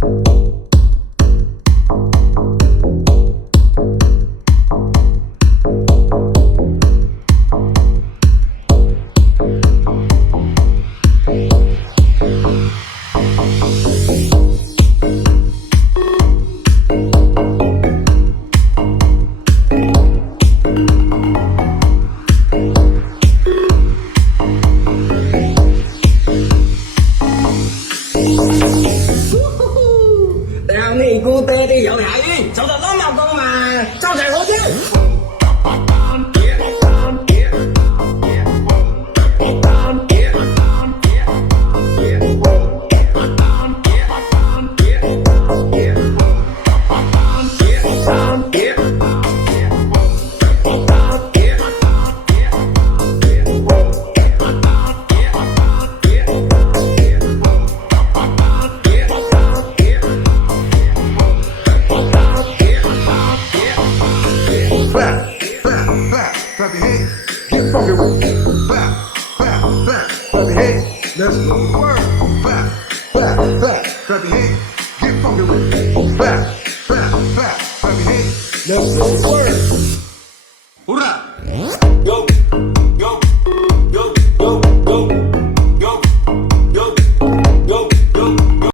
Tao nghĩ cô tê đi dọn hạ đi, sao tao có mọc con mà, sao chạy hổ chứ? Clap your hands, get funky with it. Clap, clap, clap, clap your hands. Let's go to work. Clap, clap, clap, clap your hands, get funky with it. Clap, clap, clap, clap your hands. Let's go to work. Hoorah! Go!